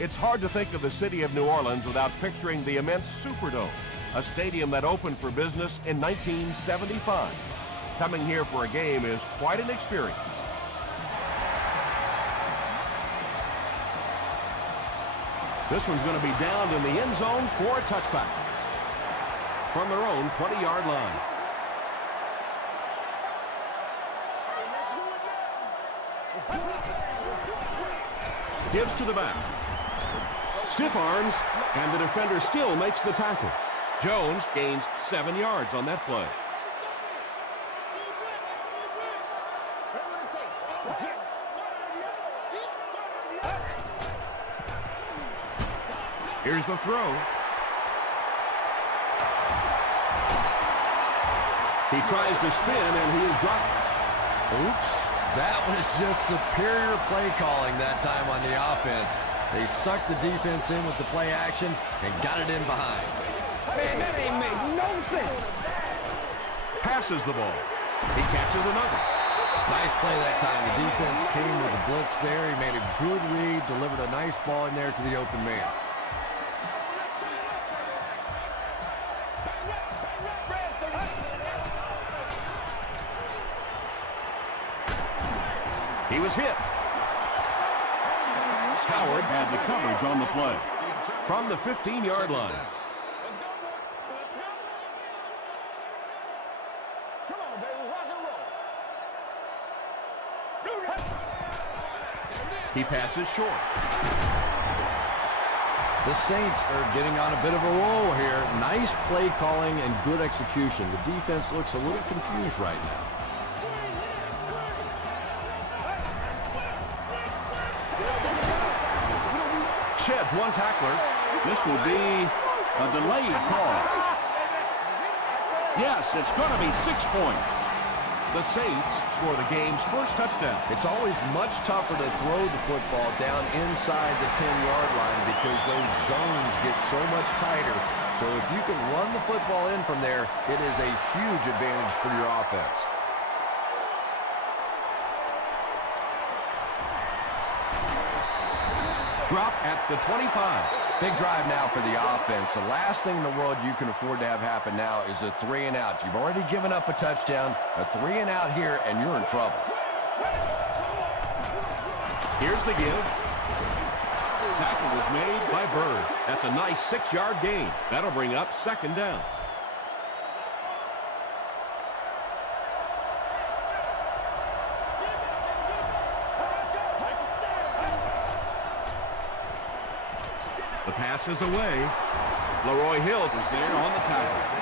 It's hard to think of the city of New Orleans without picturing the immense Superdome, a stadium that opened for business in 1975. Coming here for a game is quite an experience. This one's going to be down in the end zone for a touchback from their own 20-yard line. Gives to the back. Stiff arms, and the defender still makes the tackle. Jones gains 7 yards on that play. Here's the throw. He tries to spin, and he is dropped. Oops. That was just superior play calling that time on the offense. They sucked the defense in with the play action and got it in behind. Man, that ain't make no sense. Passes the ball. He catches another. Nice play that time. The defense came with a blitz there. He made a good read, delivered a nice ball in there to the open man. He was hit. Howard had the coverage on the play from the 15-yard line. Come on, baby, rock and roll. He passes short. The Saints are getting on a bit of a roll here. Nice play calling and good execution. The defense looks a little confused right now. Sheds one tackler. This will be a delayed call. Yes, it's going to be 6 points. The Saints score the game's first touchdown. It's always much tougher to throw the football down inside the 10-yard line because those zones get so much tighter. So if you can run the football in from there, it is a huge advantage for your offense. Drop at the 25. Big drive now for the offense. The last thing in the world you can afford to have happen now is a 3-and-out. You've already given up a touchdown, a 3-and-out here, and you're in trouble. Here's the give. Tackle was made by Bird. That's a nice 6-yard gain. That'll bring up 2nd down. The pass is away. Leroy Hill was there on the tackle.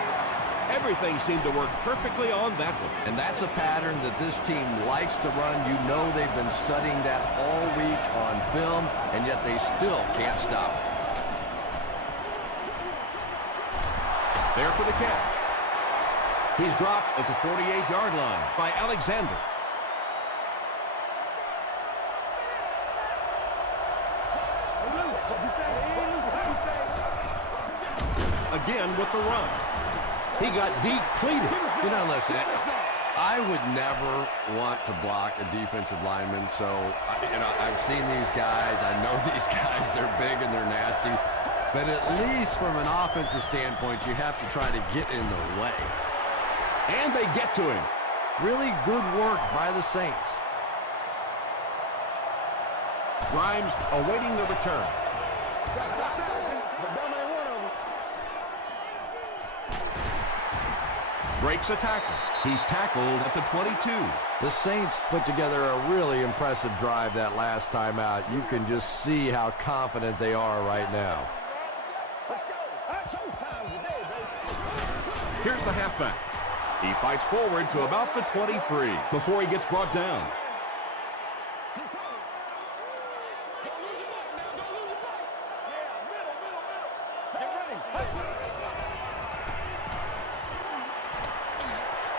Everything seemed to work perfectly on that one. And that's a pattern that this team likes to run. You know they've been studying that all week on film, and yet they still can't stop it. There for the catch. He's dropped at the 48-yard line by Alexander. Again with the run. He got depleted. You know, listen, I would never want to block a defensive lineman. So, I've seen these guys. I know these guys. They're big and they're nasty. But at least from an offensive standpoint, you have to try to get in the way. And they get to him. Really good work by the Saints. Grimes awaiting the return. Breaks a tackle. He's tackled at the 22. The Saints put together a really impressive drive that last time out. You can just see how confident they are right now. Let's go. Showtime today, baby. Here's the halfback. He fights forward to about the 23 before he gets brought down.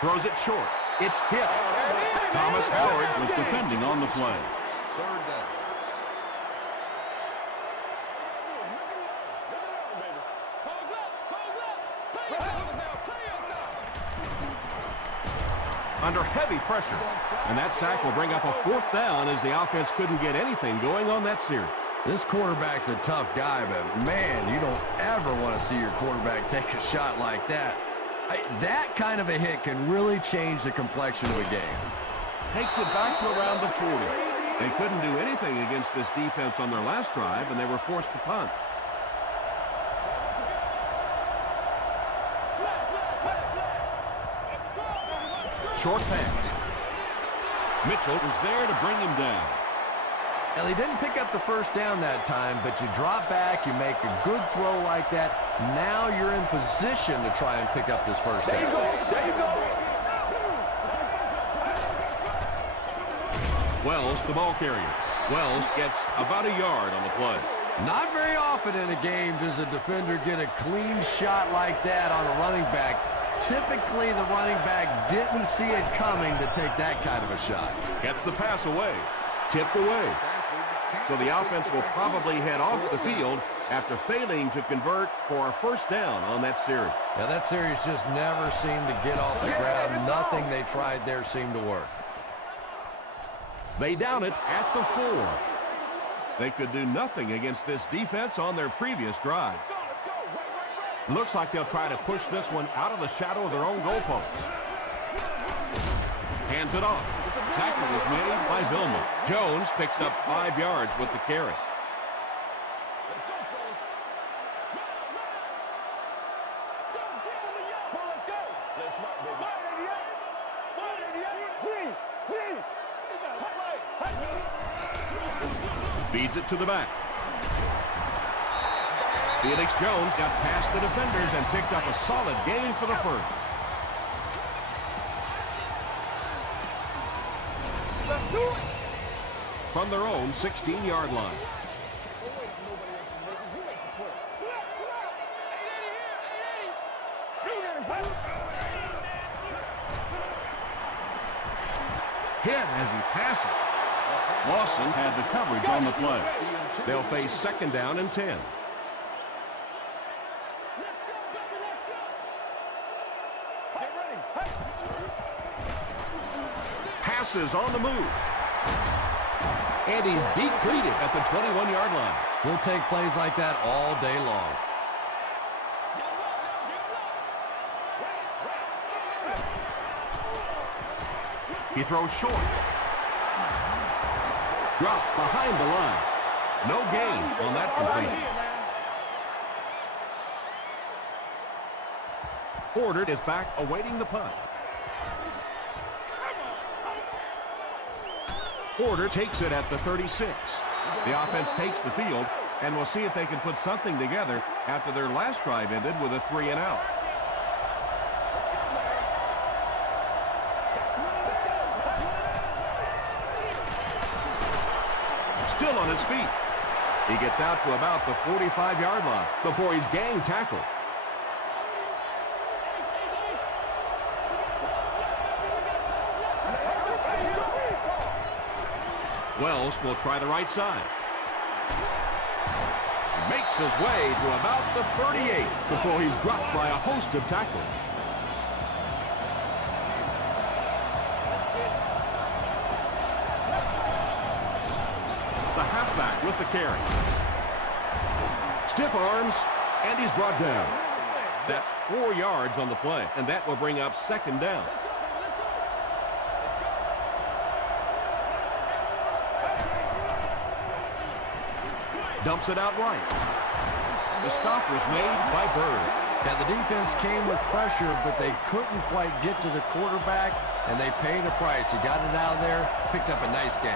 Throws it short. It's tipped. Thomas Howard was defending on the play. 3rd down. Under heavy pressure. And that sack will bring up a 4th down as the offense couldn't get anything going on that series. This quarterback's a tough guy, but man, you don't ever want to see your quarterback take a shot like that. That kind of a hit can really change the complexion of a game. Takes it back to around the 40. They couldn't do anything against this defense on their last drive, and they were forced to punt. Short pass. Mitchell was there to bring him down. Well, he didn't pick up the first down that time, but you drop back, you make a good throw like that. Now you're in position to try and pick up this first down. There you go. There you go. Wells, the ball carrier. Wells gets about a yard on the play. Not very often in a game does a defender get a clean shot like that on a running back. Typically, the running back didn't see it coming to take that kind of a shot. Gets the pass away. Tipped away. So the offense will probably head off the field after failing to convert for a first down on that series. Now, that series just never seemed to get off the ground. Nothing they tried there seemed to work. They down it at the 4. They could do nothing against this defense on their previous drive. Looks like they'll try to push this one out of the shadow of their own goalposts. Hands it off. Tackle was made by Vilma. Jones picks up 5 yards with the carry. Feeds it to the back. Felix Jones got past the defenders and picked up a solid gain for the first. From their own 16-yard line. Hit as he passes. Lawson had the coverage on the play. They'll face second down and 10. Passes on the move. And he's depleted at the 21-yard line. He'll take plays like that all day long. He throws short. Dropped behind the line. No gain on that completion. Porter is back awaiting the punt. Porter takes it at the 36. The offense takes the field, and we'll see if they can put something together after their last drive ended with a 3-and-out. Still on his feet. He gets out to about the 45-yard line before he's gang tackled. Wells will try the right side. Makes his way to about the 38 before he's dropped by a host of tacklers. The halfback with the carry. Stiff arms, and he's brought down. That's 4 yards on the play, and that will bring up second down. Dumps it out right. The stop was made by Bird. Now, the defense came with pressure, but they couldn't quite get to the quarterback, and they paid a price. He got it out of there, picked up a nice gain.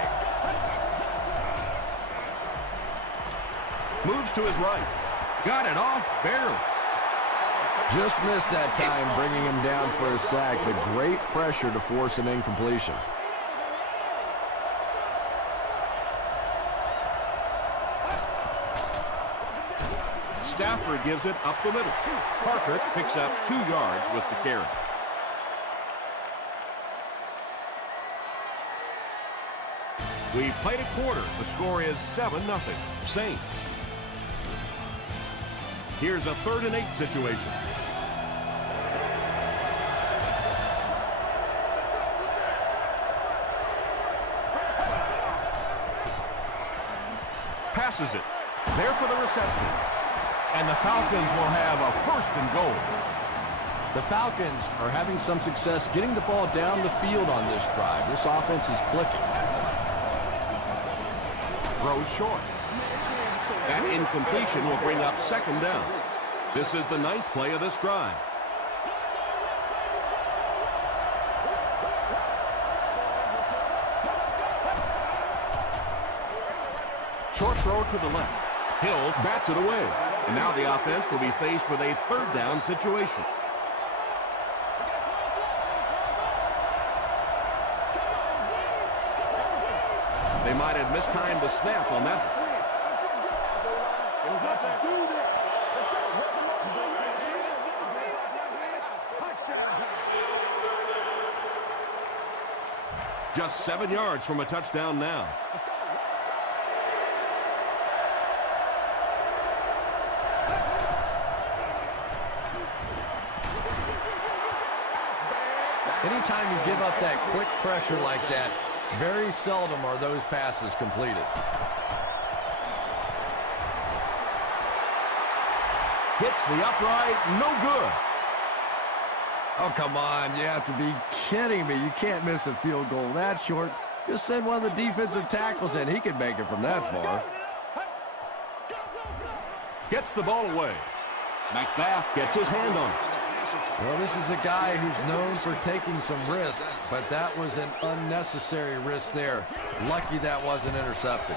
Moves to his right. Got it off barely. Just missed that time, bringing him down for a sack, but great pressure to force an incompletion. Stafford gives it up the middle. Parker picks up 2 yards with the carry. We've played a quarter. The score is 7-0. Saints. Here's a 3rd and 8 situation. passes it. There for the reception. And the Falcons will have a 1st and goal. The Falcons are having some success getting the ball down the field on this drive. This offense is clicking. Throws short. That incompletion will bring up 2nd down. This is the 9th play of this drive. Short throw to the left. Hill bats it away. And now the offense will be faced with a 3rd down situation. They might have mistimed the snap on that. Just 7 yards from a touchdown now. Anytime you give up that quick pressure like that, very seldom are those passes completed. Hits the upright, no good. Oh, come on. You have to be kidding me. You can't miss a field goal that short. Just send one of the defensive tackles in. He could make it from that far. Gets the ball away. McBath gets his hand on it. Well, this is a guy who's known for taking some risks, but that was an unnecessary risk there. Lucky that wasn't intercepted.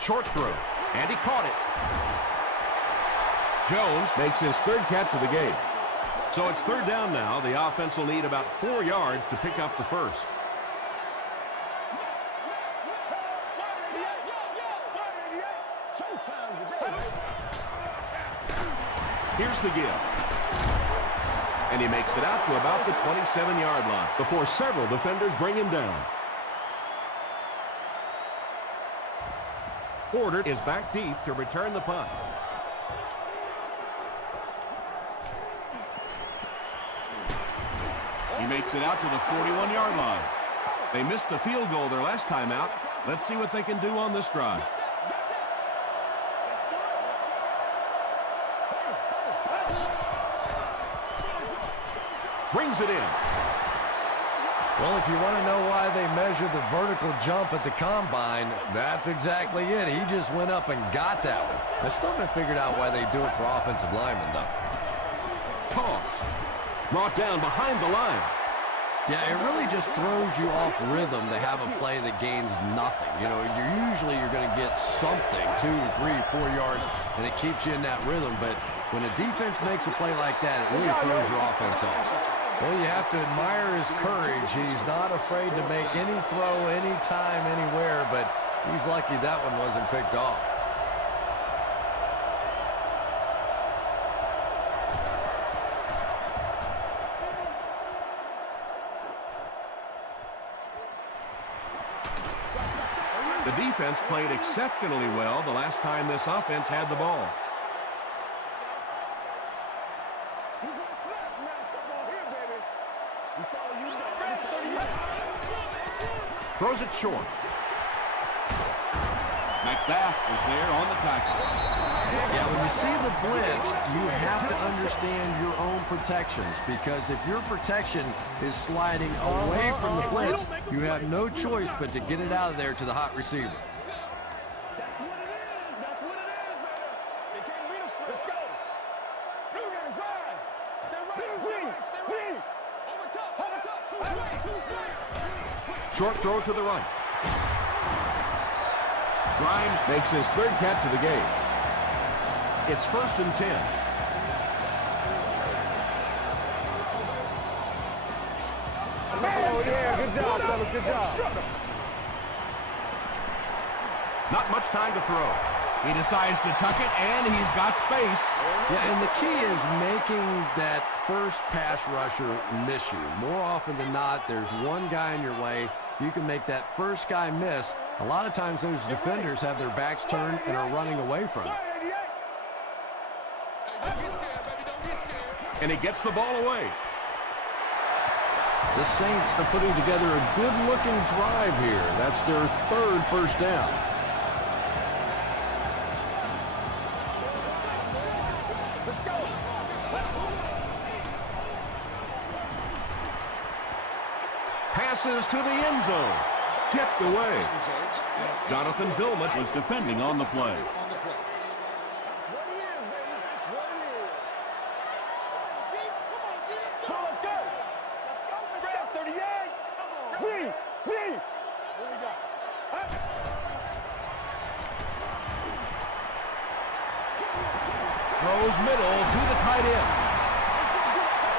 Short throw, and he caught it. Jones makes his 3rd catch of the game. So it's 3rd down now. The offense will need about 4 yards to pick up the 1st. Here's the give. And he makes it out to about the 27-yard line before several defenders bring him down. Porter is back deep to return the punt. He makes it out to the 41-yard line. They missed the field goal their last time out. Let's see what they can do on this drive. Brings it in. Well, if you want to know why they measure the vertical jump at the combine, that's exactly it. He just went up and got that one. I still haven't figured out why they do it for offensive linemen, though. Toss. Brought down behind the line. Yeah, it really just throws you off rhythm to have a play that gains nothing. You know, you're going to get something, 2, 3, 4 yards, and it keeps you in that rhythm. But when a defense makes a play like that, it really throws your offense off. Well, you have to admire his courage. He's not afraid to make any throw, anytime, anywhere, but he's lucky that one wasn't picked off. The defense played exceptionally well the last time this offense had the ball. Throws it short. McBath was there on the tackle. Yeah, when you see the blitz, you have to understand your own protections, because if your protection is sliding away from the blitz, you have no choice but to get it out of there to the hot receiver. Short throw to the right. Grimes makes his 3rd catch of the game. It's 1st and 10. Oh, yeah, good job, fellas, good job. Not much time to throw. He decides to tuck it, and he's got space. Yeah, and the key is making that first pass rusher miss you. More often than not, there's one guy in your way. You can make that first guy miss. A lot of times those defenders have their backs turned and are running away from it. And he gets the ball away. The Saints are putting together a good-looking drive here. That's their third first down. Passes to the end zone. Tipped away. Jonathan Vilmot was defending on the play. That's what he is, baby. That's what he is. Come on, let's go. Grab 38. Z. What we got? Throws middle to the tight end.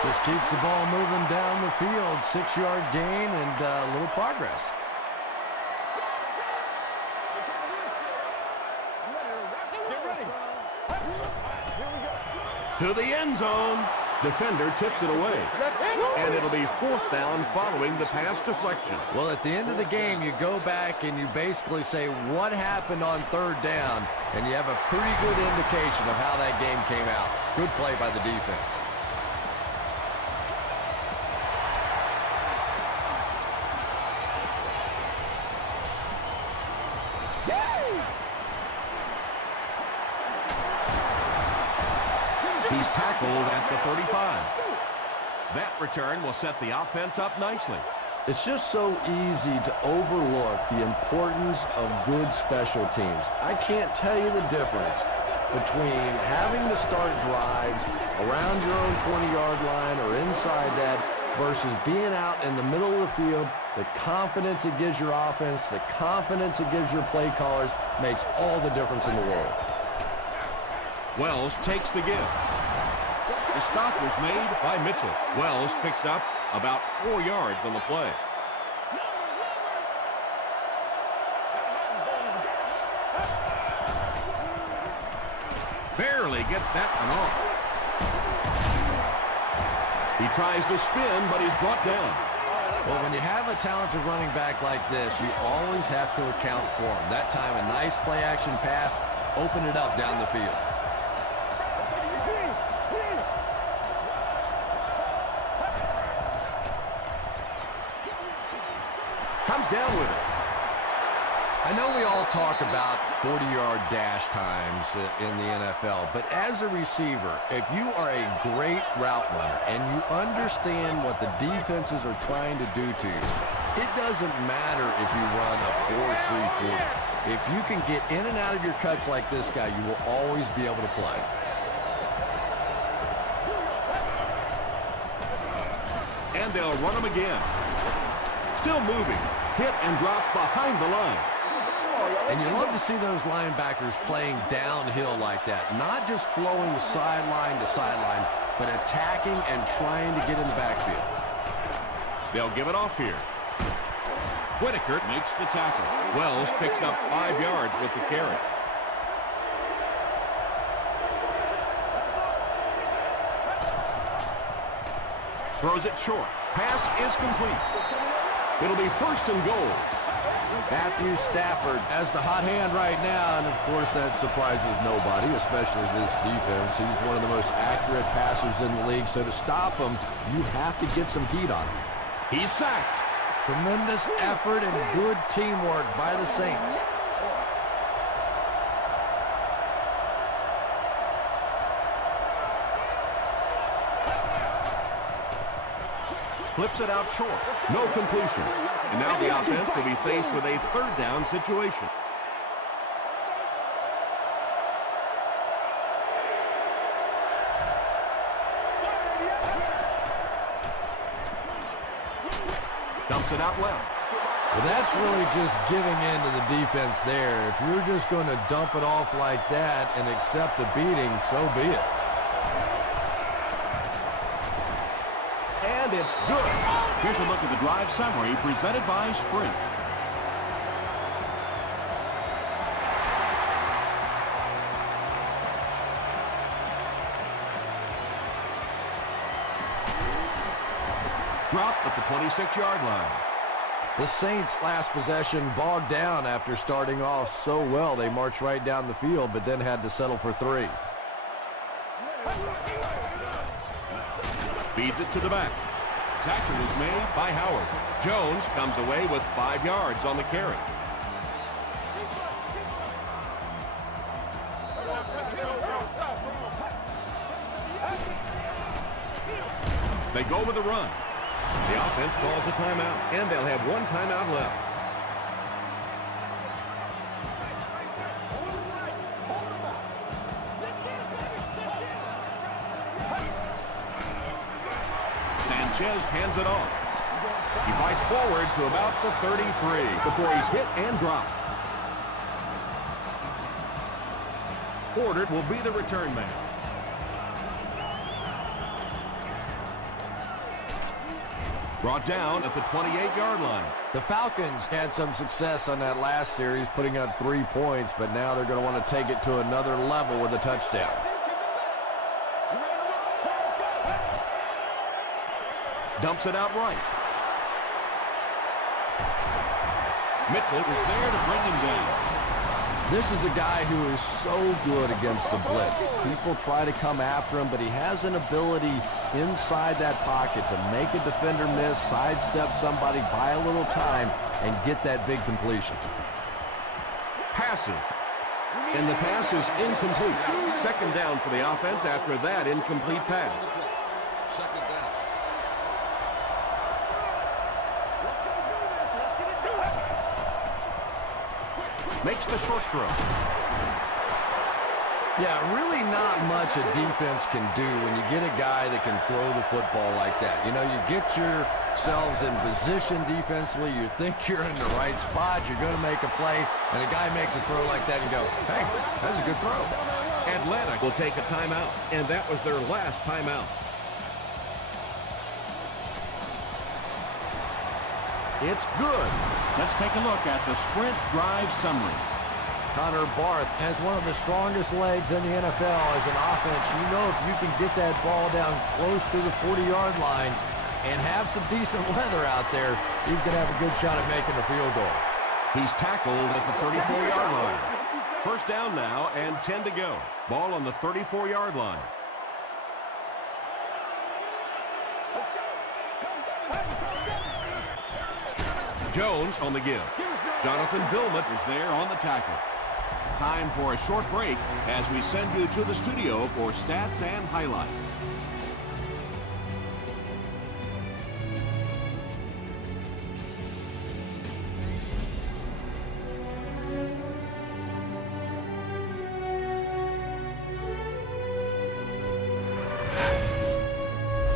Just keeps the ball moving down the field. 6-yard gain and a little progress. To the end zone. Defender tips it away. And it'll be 4th down following the pass deflection. Well, at the end of the game, you go back and you basically say what happened on 3rd down, and you have a pretty good indication of how that game came out. Good play by the defense. He's tackled at the 35. That return will set the offense up nicely. It's just so easy to overlook the importance of good special teams. I can't tell you the difference between having to start drives around your own 20-yard line or inside that versus being out in the middle of the field. The confidence it gives your offense, the confidence it gives your play callers makes all the difference in the world. Wells takes the give. The stop was made by Mitchell. Wells picks up about 4 yards on the play. Barely gets that one off. He tries to spin, but he's brought down. Well, when you have a talented running back like this, you always have to account for him. That time, a nice play-action pass opened it up down the field. Comes down with it. I know we all talk about 40-yard dash times in the NFL, but as a receiver, if you are a great route runner and you understand what the defenses are trying to do to you, it doesn't matter if you run a 4-3-40. If you can get in and out of your cuts like this guy, you will always be able to play. And they'll run him again. Still moving. Hit and drop behind the line. And you love to see those linebackers playing downhill like that. Not just flowing sideline to sideline, but attacking and trying to get in the backfield. They'll give it off here. Whitaker makes the tackle. Wells picks up 5 yards with the carry. Throws it short. Pass is complete. It'll be 1st and goal. Matthew Stafford has the hot hand right now, and of course that surprises nobody, especially this defense. He's one of the most accurate passers in the league, so to stop him, you have to get some heat on him. He's sacked. Tremendous effort and good teamwork by the Saints. Flips it out short. No completion. And now the offense will be faced with a 3rd down situation. Dumps it out left. Well, that's really just giving in to the defense there. If you're just going to dump it off like that and accept a beating, so be it. And it's good. Here's a look at the drive summary presented by Sprint. Dropped at the 26-yard line. The Saints' last possession bogged down after starting off so well. They marched right down the field, but then had to settle for 3. Feeds it to the back. tackle was made by Howard. Jones comes away with 5 yards on the carry. They go with the run. The offense calls a timeout, and they'll have 1 timeout left. Sanchez hands it off. He fights forward to about the 33 before he's hit and dropped. Porter will be the return man. Brought down at the 28-yard line. The Falcons had some success on that last series, putting up 3 points, but now they're going to want to take it to another level with a touchdown. Dumps it out right. Mitchell is there to bring him down. This is a guy who is so good against the blitz. People try to come after him, but he has an ability inside that pocket to make a defender miss, sidestep somebody, buy a little time, and get that big completion. Passes. And the pass is incomplete. Second down for the offense after that incomplete pass. Second down. Makes the short throw. Yeah, really not much a defense can do when you get a guy that can throw the football like that. You know, you get yourselves in position defensively, you think you're in the right spot, you're going to make a play, and a guy makes a throw like that and you go, hey, that's a good throw. Atlanta will take a timeout, and that was their last timeout. It's good. Let's take a look at the sprint drive summary. Connor Barth has one of the strongest legs in the NFL as an offense. You know, if you can get that ball down close to the 40-yard line and have some decent weather out there, he's going to have a good shot at making the field goal. He's tackled at the 34-yard line. First down now and 10 to go. Ball on the 34-yard line. Jones on the give. Jonathan Vilmot is there on the tackle. Time for a short break as we send you to the studio for stats and highlights.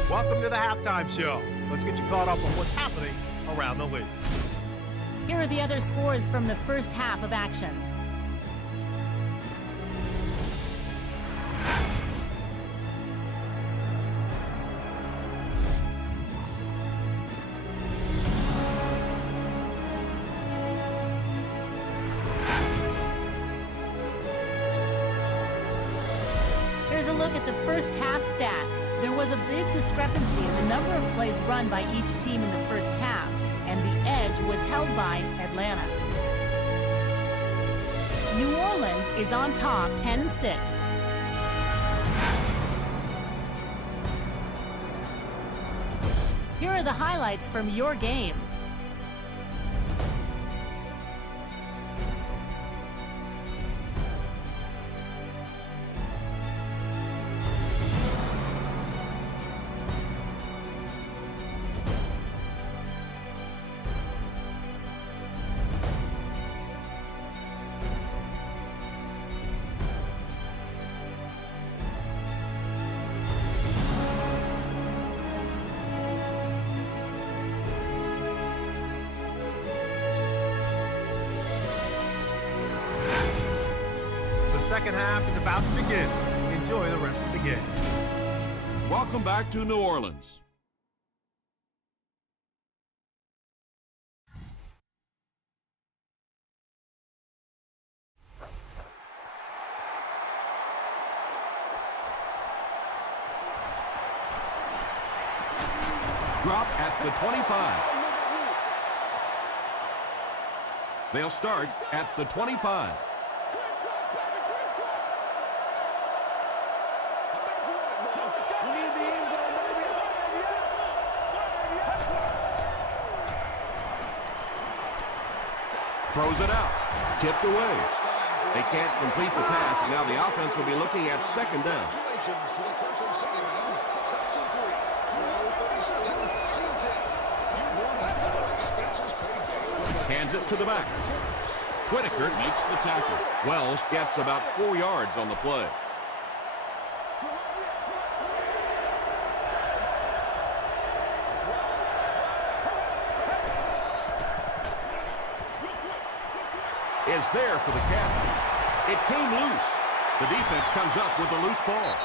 Welcome to the halftime show. Let's get you caught up on what's happening around the league. Here are the other scores from the first half of action. Here's a look at the first half stats. There was a big discrepancy in the number of plays run by each team in the first half, and the edge was held by Atlanta. New Orleans is on top 10-6. Here are the highlights from your game. The second half is about to begin. Enjoy the rest of the game. Welcome back to New Orleans. Drop at the 25. They'll start at the 25. Throws it out. Tipped away. They can't complete the pass, and now the offense will be looking at second down. Hands it to the back. Whitaker makes the tackle. Wells gets about 4 yards on the play. Is there for the catch. It came loose. The defense comes up with a loose ball.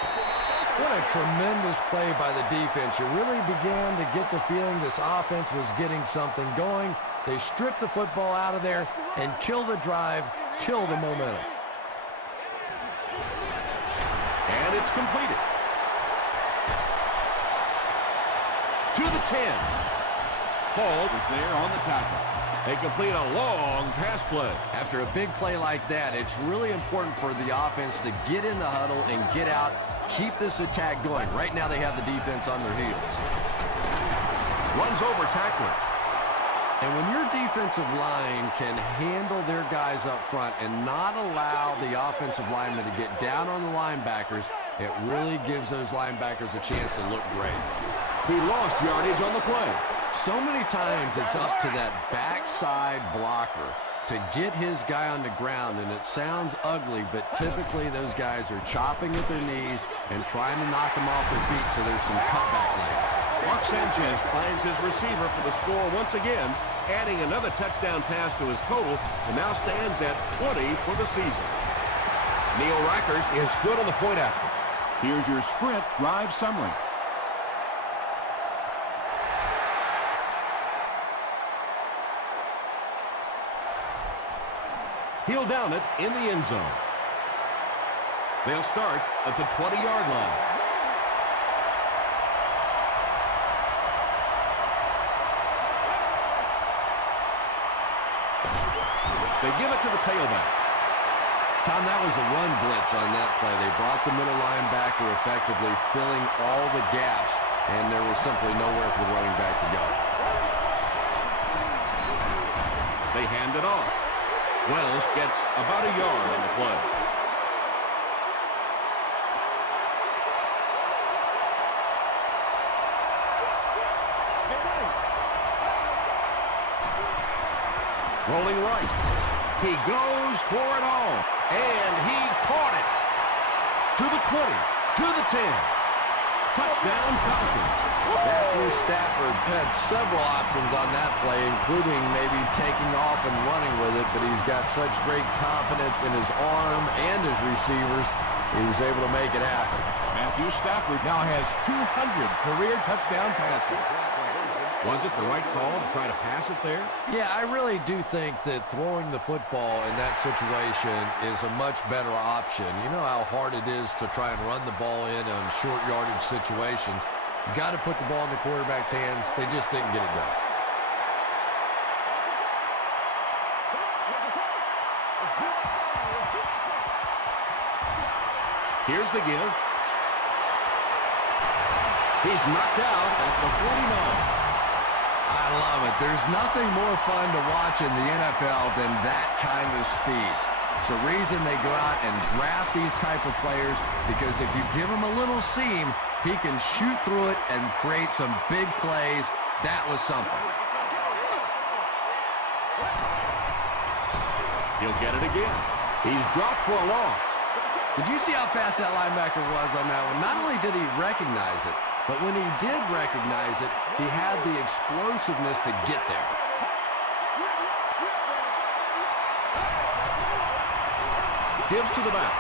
What a tremendous play by the defense. You really began to get the feeling this offense was getting something going. They stripped the football out of there and killed the drive, killed the momentum. And it's completed. To the 10. Hall is there on the tackle. They complete a long pass play. After a big play like that, it's really important for the offense to get in the huddle and get out, keep this attack going. Right now they have the defense on their heels. Runs over tackler. And when your defensive line can handle their guys up front and not allow the offensive linemen to get down on the linebackers, it really gives those linebackers a chance to look great. He lost yardage on the play. So many times it's up to that backside blocker to get his guy on the ground, and it sounds ugly, but typically those guys are chopping at their knees and trying to knock them off their feet, so there's some cutback lanes. Mark Sanchez finds his receiver for the score once again, adding another touchdown pass to his total, and now stands at 20 for the season. Neil Rackers is good on the point after. Here's your sprint drive summary. He'll down it in the end zone. They'll start at the 20-yard line. They give it to the tailback. Tom, that was a run blitz on that play. They brought the middle linebacker effectively, filling all the gaps, and there was simply nowhere for the running back to go. They hand it off. Wells gets about a yard on the play. Rolling right. He goes for it all. And he caught it. To the 20. To the 10. Touchdown Falcons. Matthew Stafford had several options on that play, including maybe taking off and running with it, but he's got such great confidence in his arm and his receivers, he was able to make it happen. Matthew Stafford now has 200 career touchdown passes. Was it the right call to try to pass it there? Yeah, I really do think that throwing the football in that situation is a much better option. You know how hard it is to try and run the ball in on short yardage situations. You got to put the ball in the quarterback's hands. They just didn't get it done. Here's the give. He's knocked out at the 49. I love it. There's nothing more fun to watch in the NFL than that kind of speed. It's the reason they go out and draft these type of players, because if you give him a little seam, he can shoot through it and create some big plays. That was something. He'll get it again. He's dropped for a loss. Did you see how fast that linebacker was on that one? Not only did he recognize it, but when he did recognize it, he had the explosiveness to get there. Gives to the back.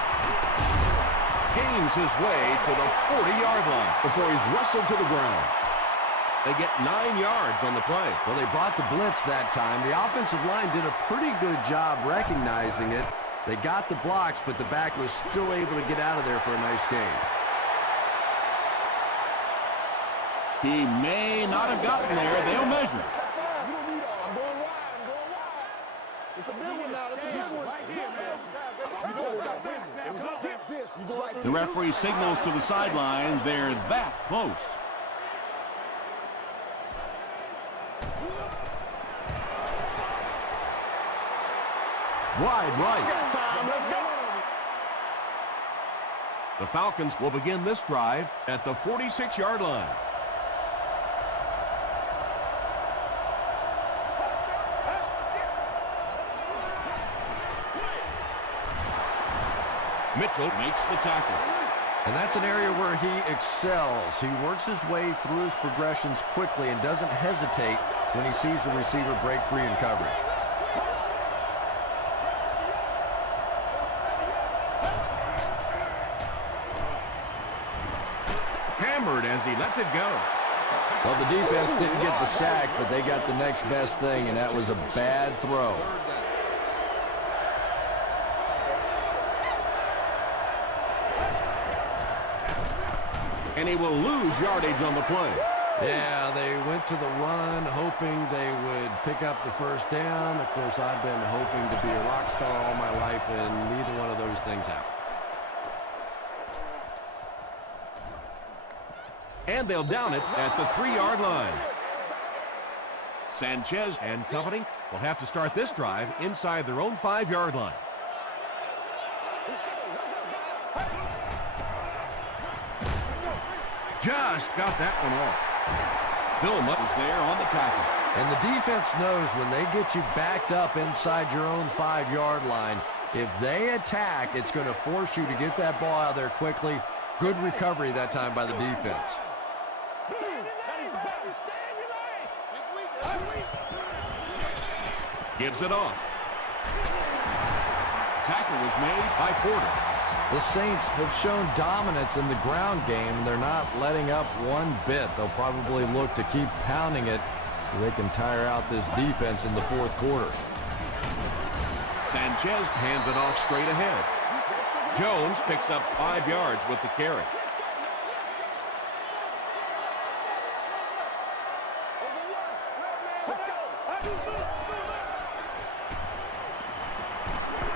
Gains his way to the 40-yard line before he's wrestled to the ground. They get 9 yards on the play. Well, they brought the blitz that time. The offensive line did a pretty good job recognizing it. They got the blocks, but the back was still able to get out of there for a nice gain. He may not have gotten there. They'll measure. It's a big one now. It's a big one. The referee signals to the sideline. They're that close. Wide right. Time, let's go. The Falcons will begin this drive at the 46-yard line. Mitchell makes the tackle. And that's an area where he excels. He works his way through his progressions quickly and doesn't hesitate when he sees the receiver break free in coverage. Hammered as he lets it go. Well, the defense didn't get the sack, but they got the next best thing, and that was a bad throw. And he will lose yardage on the play. Yeah, they went to the run, hoping they would pick up the first down. Of course, I've been hoping to be a rock star all my life, and neither one of those things happened. And they'll down it at the 3-yard line. Sanchez and company will have to start this drive inside their own 5-yard line. Just got that one off. Vilma is there on the tackle. And the defense knows when they get you backed up inside your own 5-yard line, if they attack, it's going to force you to get that ball out of there quickly. Good recovery that time by the defense. Gives it off. Tackle was made by Porter. The Saints have shown dominance in the ground game. They're not letting up one bit. They'll probably look to keep pounding it so they can tire out this defense in the fourth quarter. Sanchez hands it off straight ahead. Jones picks up 5 yards with the carry.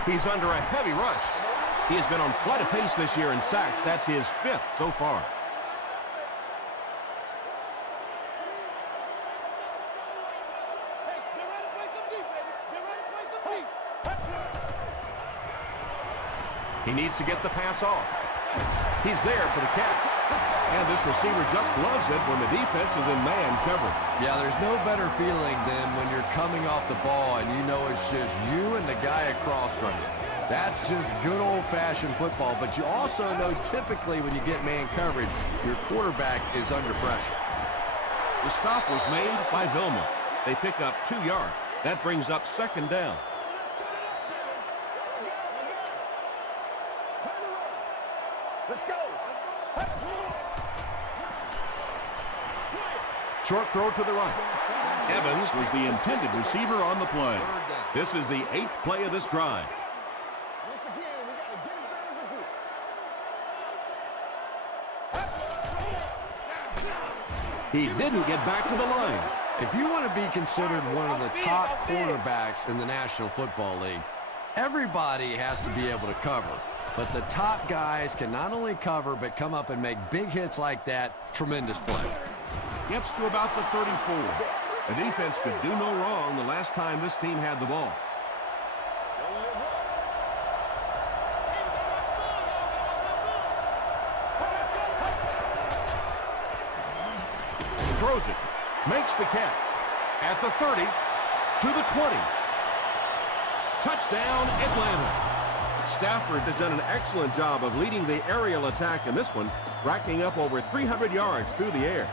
He's under a heavy rush. He has been on quite a pace this year in sacks. That's his 5th so far. He needs to get the pass off. He's there for the catch. And this receiver just loves it when the defense is in man cover. Yeah, there's no better feeling than when you're coming off the ball and you know it's just you and the guy across from you. That's just good old-fashioned football, but you also know typically when you get man coverage, your quarterback is under pressure. The stop was made by Vilma. They pick up 2 yards. That brings up 2nd down. Let's go. Short throw to the right. Evans was the intended receiver on the play. This is the 8th play of this drive. Once again, we got to get it done as a group. He didn't get back to the line. If you want to be considered one of the top quarterbacks in the National Football League, everybody has to be able to cover. But the top guys can not only cover, but come up and make big hits like that. Tremendous play. Gets to about the 34. The defense could do no wrong the last time this team had the ball. Throws it. Makes the catch. At the 30. To the 20. Touchdown, Atlanta. Stafford has done an excellent job of leading the aerial attack in this one, racking up over 300 yards through the air.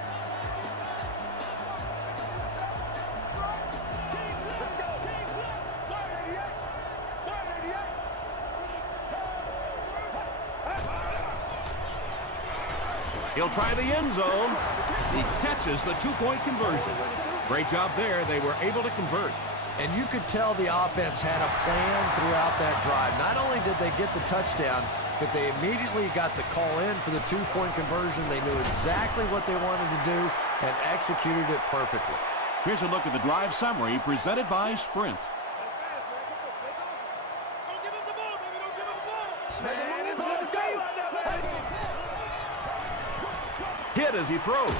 He'll try the end zone. He catches the 2-point conversion. Great job there. They were able to convert. And you could tell the offense had a plan throughout that drive. Not only did they get the touchdown, but they immediately got the call in for the 2-point conversion. They knew exactly what they wanted to do and executed it perfectly. Here's a look at the drive summary presented by Sprint. Hit as he throws.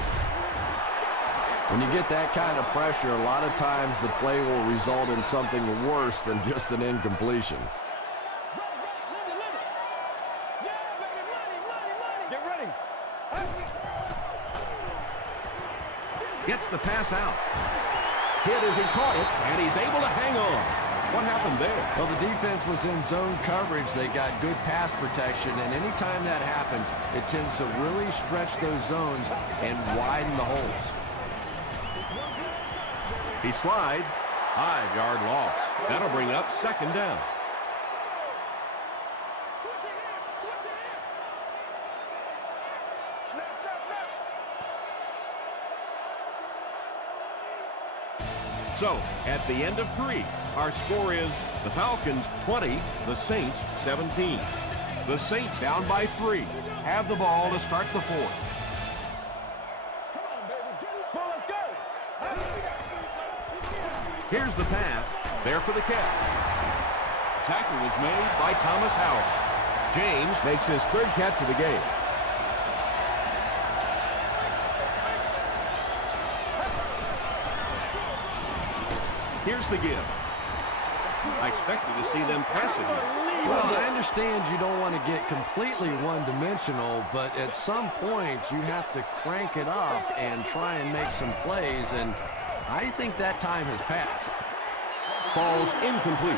When you get that kind of pressure, a lot of times the play will result in something worse than just an incompletion. Get ready. Gets the pass out. Hit as he caught it, and he's able to hang on. What happened there? Well, the defense was in zone coverage. They got good pass protection, and anytime that happens, it tends to really stretch those zones and widen the holes. He slides. 5-yard loss. That'll bring up second down. So, at the end of 3, our score is the Falcons 20, the Saints 17. The Saints down by 3. Have the ball to start the 4th. Here's the pass. There for the catch. Tackle was made by Thomas Howard. James makes his 3rd catch of the game. Here's the give. I expected to see them pass it here. Well, I understand you don't want to get completely one-dimensional, but at some point you have to crank it up and try and make some plays, and I think that time has passed. Falls incomplete.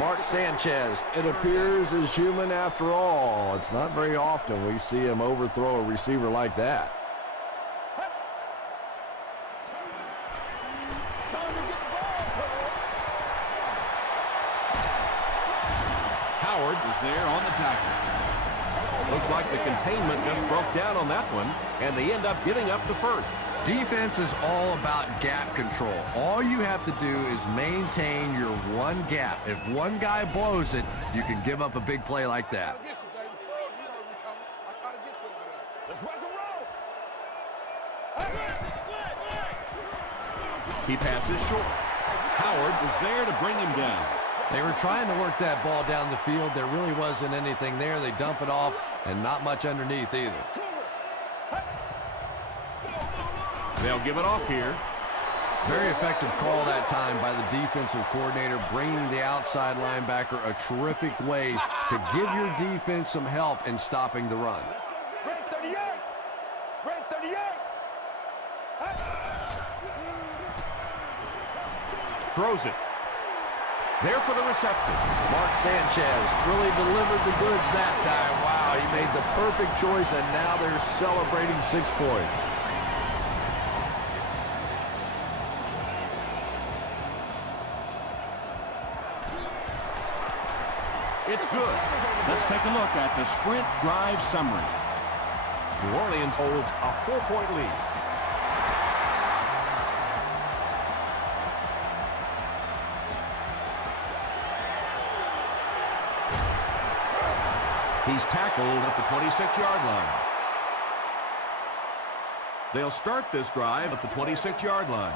Mark Sanchez, it appears, is human after all. It's not very often we see him overthrow a receiver like that. Howard was there on the tackle. Looks like the containment just broke down on that one, and they end up giving up the 1st. Defense is all about gap control. All you have to do is maintain your one gap. If one guy blows it, you can give up a big play like that. Let's rock and roll. He passes short. Howard was there to bring him down. They were trying to work that ball down the field. There really wasn't anything there. They dump it off, and not much underneath either. They'll give it off here. Very effective call that time by the defensive coordinator, bringing the outside linebacker a terrific way to give your defense some help in stopping the run. Red 38. Red 38. Throws it. There for the reception. Mark Sanchez really delivered the goods that time. Wow, he made the perfect choice, and now they're celebrating 6 points. It's good. Let's take a look at the sprint drive summary. New Orleans holds a 4-point lead. He's tackled at the 26-yard line. They'll start this drive at the 26-yard line.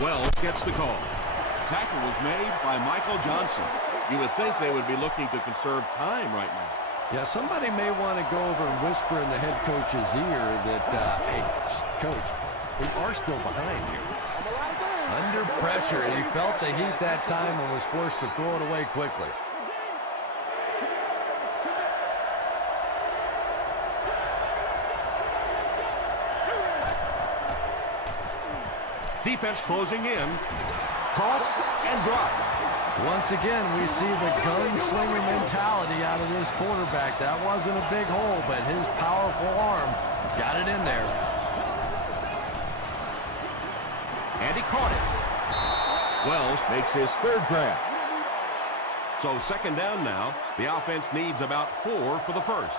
Wells gets the call. Tackle was made by Michael Johnson. You would think they would be looking to conserve time right now. Yeah, somebody may want to go over and whisper in the head coach's ear that, hey, coach, we are still behind you. Under pressure, and he felt the heat that time and was forced to throw it away quickly. Defense closing in. Caught and dropped. Once again, we see the gunslinger mentality out of this quarterback. That wasn't a big hole, but his powerful arm got it in there. And he caught it. Wells makes his 3rd grab. So 2nd down now. The offense needs about 4 for the 1st.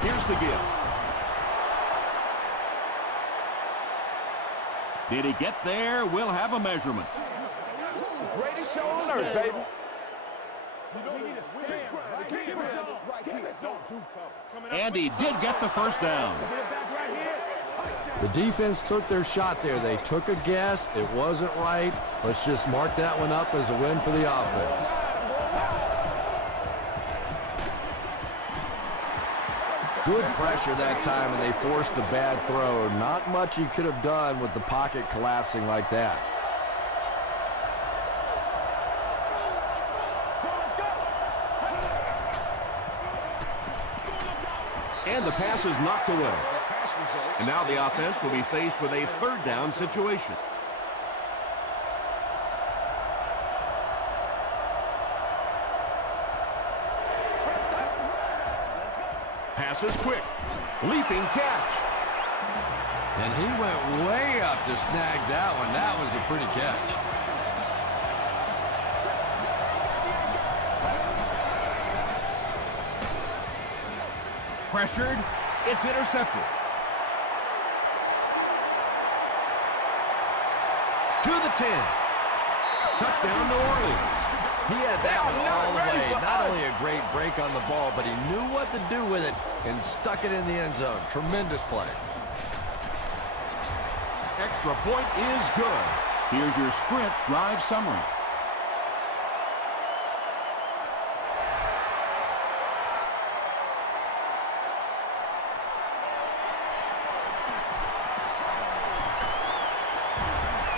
Here's the give. Did he get there? We'll have a measurement. Greatest show on earth, baby. And he did get the 1st down. The defense took their shot there. They took a guess. It wasn't right. Let's just mark that one up as a win for the offense. Good pressure that time, and they forced a bad throw. Not much he could have done with the pocket collapsing like that. And the pass is knocked away. And now the offense will be faced with a third down situation. Pass is quick. Leaping catch. And he went way up to snag that one. That was a pretty catch. Pressured. It's intercepted. To the 10. Touchdown, New Orleans. He had that one all the way. Not only a great break on the ball, but he knew what to do with it and stuck it in the end zone. Tremendous play. Extra point is good. Here's your sprint drive summary.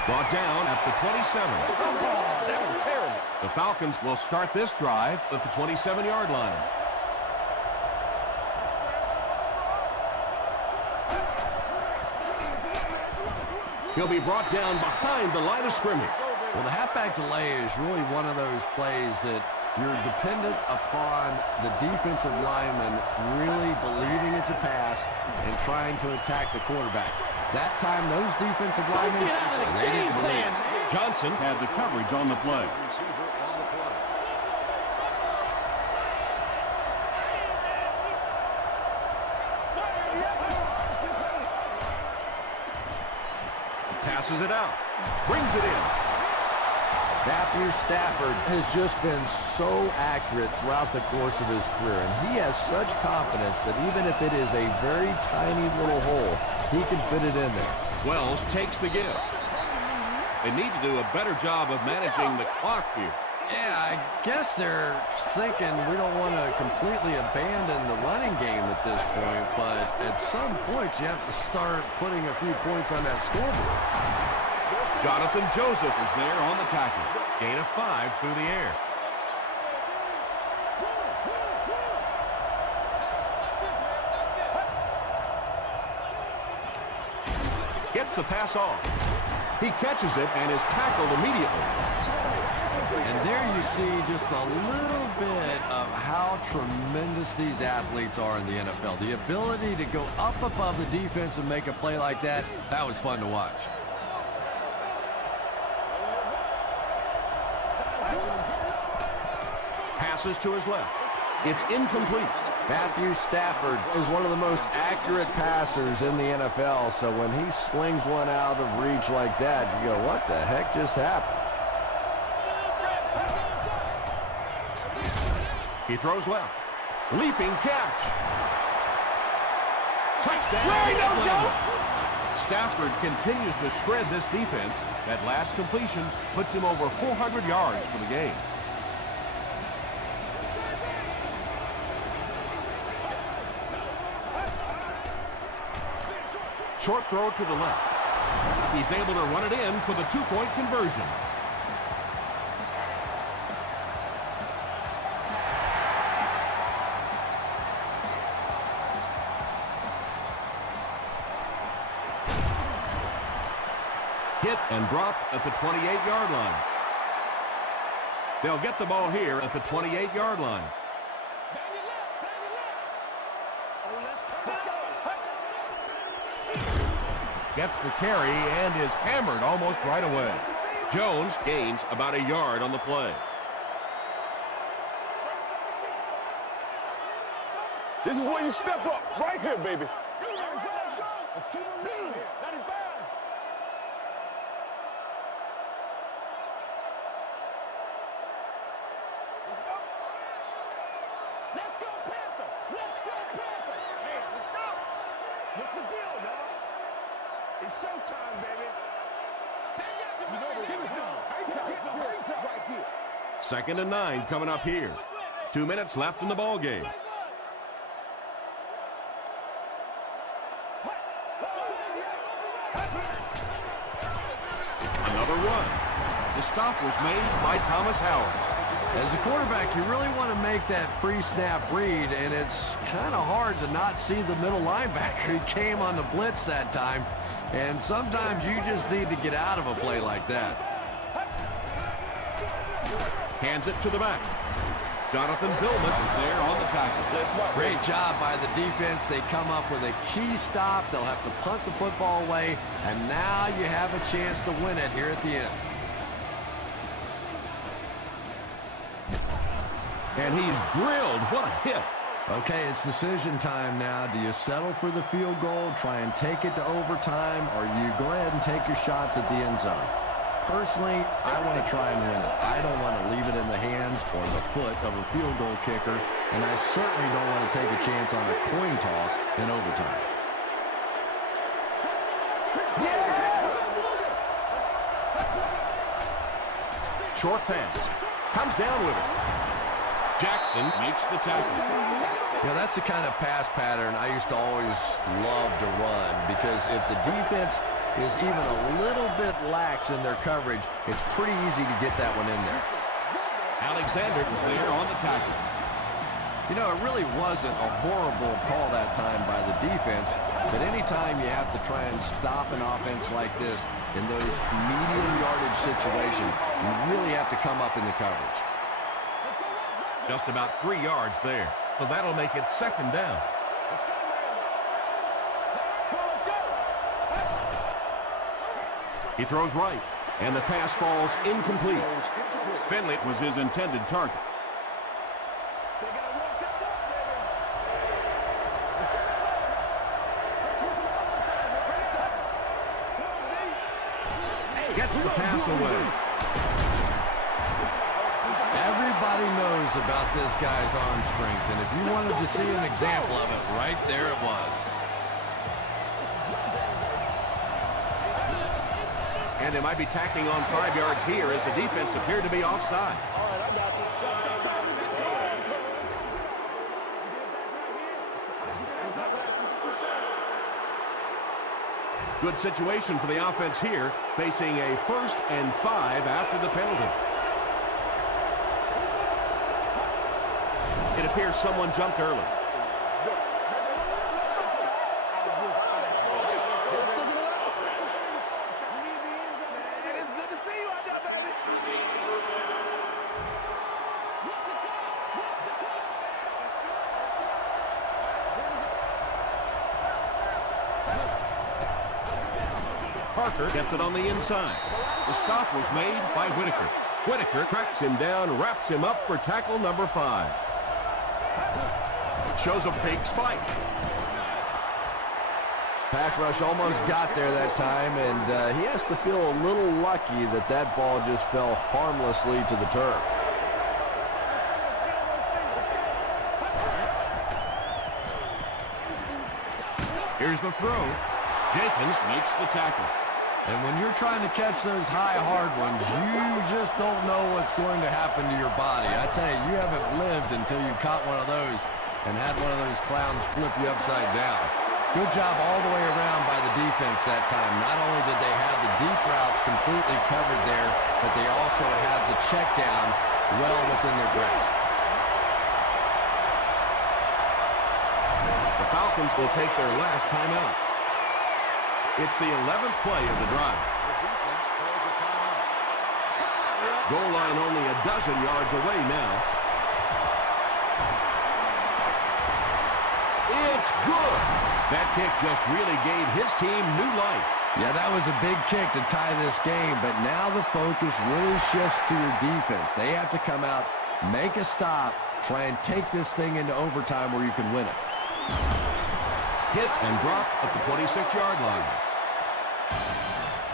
Brought down at the 27. That was terrible. The Falcons will start this drive at the 27-yard line. He'll be brought down behind the line of scrimmage. Well, the halfback delay is really one of those plays that you're dependent upon the defensive lineman really believing it's a pass and trying to attack the quarterback. That time, those defensive linemen, they didn't believe. Johnson Had the coverage on the play. passes it out. Brings it in. Matthew Stafford has just been so accurate throughout the course of his career, and he has such confidence that even if it is a very tiny little hole, he can fit it in there. Wells takes the give. They need to do a better job of managing the clock here. Yeah, I guess they're thinking we don't want to completely abandon the running game at this point, but at some point you have to start putting a few points on that scoreboard. Jonathan Joseph is there on the tackle. Gain of 5 through the air. Gets the pass off. He catches it and is tackled immediately. And there you see just a little bit of how tremendous these athletes are in the NFL. The ability to go up above the defense and make a play like that, that was fun to watch. Passes to his left. It's incomplete. Matthew Stafford is one of the most accurate passers in the NFL, so when he slings one out of reach like that, you go, what the heck just happened? He throws left. Leaping catch. Touchdown. Stafford continues to shred this defense. That last completion puts him over 400 yards for the game. Short throw to the left. He's able to run it in for the 2-point conversion. Hit and dropped at the 28-yard line. They'll get the ball here at the 28-yard line. Gets the carry and is hammered almost right away. Jones gains about a yard on the play. This is where you step up, right here, baby. Let's keep him moving. 95. Let's go, Panther. Let's go, Panther. Hey, let's go. What's the deal, y'all? It's showtime, baby. You know they're going to right here. 2nd and 9 coming up here. 2 minutes left in the ball game. Another run. The stop was made by Thomas Howard. As a quarterback, you really want to make that pre-snap read, and it's kind of hard to not see the middle linebacker. He came on the blitz that time, and sometimes you just need to get out of a play like that. Hands it to the back. Jonathan Vilmet is there on the tackle. Great job by the defense. They come up with a key stop. They'll have to punt the football away, and now you have a chance to win it here at the end. And he's drilled. What a hit. Okay, it's decision time now. Do you settle for the field goal, try and take it to overtime, or you go ahead and take your shots at the end zone? Personally, I want to try and win it. I don't want to leave it in the hands or the foot of a field goal kicker, and I certainly don't want to take a chance on a coin toss in overtime. Short pass. Comes down with it. Jackson makes the tackle. You know, that's the kind of pass pattern I used to always love to run, because if the defense is even a little bit lax in their coverage, it's pretty easy to get that one in there. Alexander was there on the tackle. You know, it really wasn't a horrible call that time by the defense, but anytime you have to try and stop an offense like this in those medium yardage situations, you really have to come up in the coverage. Just about 3 yards there. So that'll make it 2nd down. He throws right, and the pass falls incomplete. Finley was his intended target. Gets the pass away. Everybody knows about this guy's arm strength, and if you wanted to see an example of it, right there it was. And they might be tacking on 5 yards here as the defense appeared to be offside. All right, I got you. Good situation for the offense here, facing a 1st and 5 after the penalty. It appears someone jumped early. It's good to see you out there, baby. Parker gets it on the inside. The stop was made by Whitaker. Whitaker cracks him down, wraps him up for tackle number 5. Shows a big spike. Pass rush almost got there that time, and he has to feel a little lucky that that ball just fell harmlessly to the turf. Here's the throw. Jenkins makes the tackle. And when you're trying to catch those high, hard ones, you just don't know what's going to happen to your body. I tell you, you haven't lived until you caught one of those and had one of those clowns flip you upside down. Good job all the way around by the defense that time. Not only did they have the deep routes completely covered there, but they also had the check down well within their grasp. The Falcons will take their last timeout. It's the 11th play of the drive. Goal line only a dozen yards away now. It's good. That kick just really gave his team new life. Yeah, that was a big kick to tie this game, but now the focus really shifts to your defense. They have to come out, make a stop, try and take this thing into overtime where you can win it. Hit and dropped at the 26-yard line.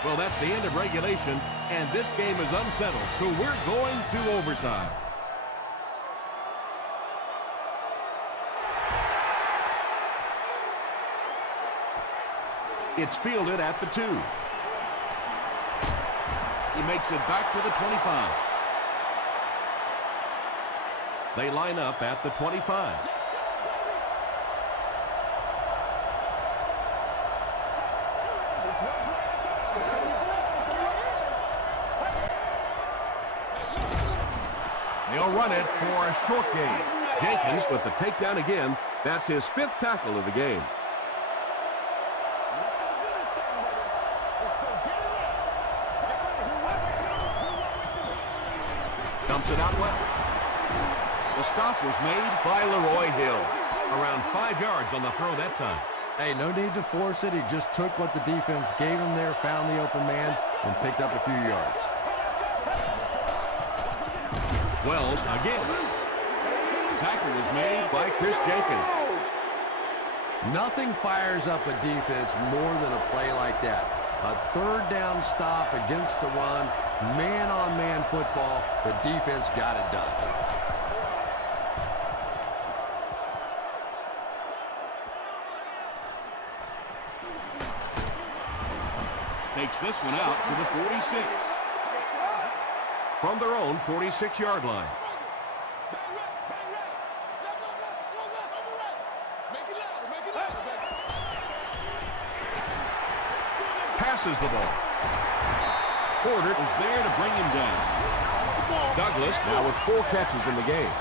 Well, that's the end of regulation, and this game is unsettled, so we're going to overtime. It's fielded at the 2. He makes it back to the 25. They line up at the 25. They'll run it for a short gain. Jenkins with the takedown again. That's his 5th tackle of the game. Dumps it out well. The stop was made by Leroy Hill. Around 5 yards on the throw that time. Hey, no need to force it. He just took what the defense gave him there, found the open man, and picked up a few yards. Wells again. Tackle was made by Chris Jenkins. Nothing fires up a defense more than a play like that. A 3rd down stop against the run, man-on-man football. The defense got it done. Takes this one out to the 46. From their own 46-yard line. Passes the ball. Porter is there to bring him down. Douglas now with 4 catches in the game.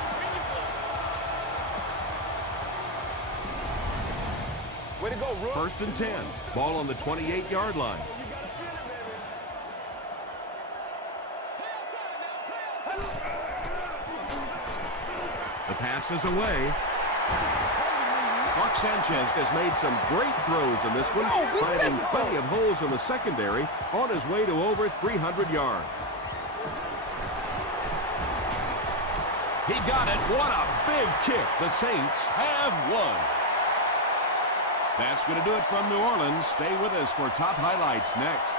Way to go, Rook. 1st and 10. Ball on the 28-yard line. The pass is away. Mark Sanchez has made some great throws in this one, finding plenty of holes in the secondary on his way to over 300 yards. He got it. What a big kick. The Saints have won. That's going to do it from New Orleans. Stay with us for top highlights next.